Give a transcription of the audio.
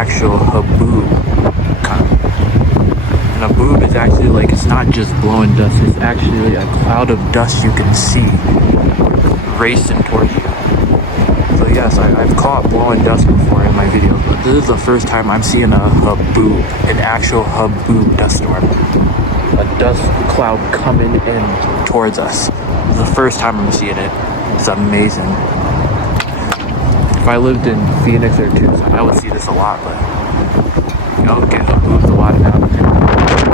actual haboob coming. And a haboob is actually like, it's not just blowing dust, it's actually a cloud of dust you can see racing towards you. So yes, I've caught blowing dust before in my videos, but this is the first time I'm seeing a haboob, an actual haboob dust storm. A dust cloud coming in towards us. This is the first time I'm seeing it. It's amazing. If I lived in Phoenix or Tucson, I would see this a lot, but you don't get haboobs a lot in Albuquerque.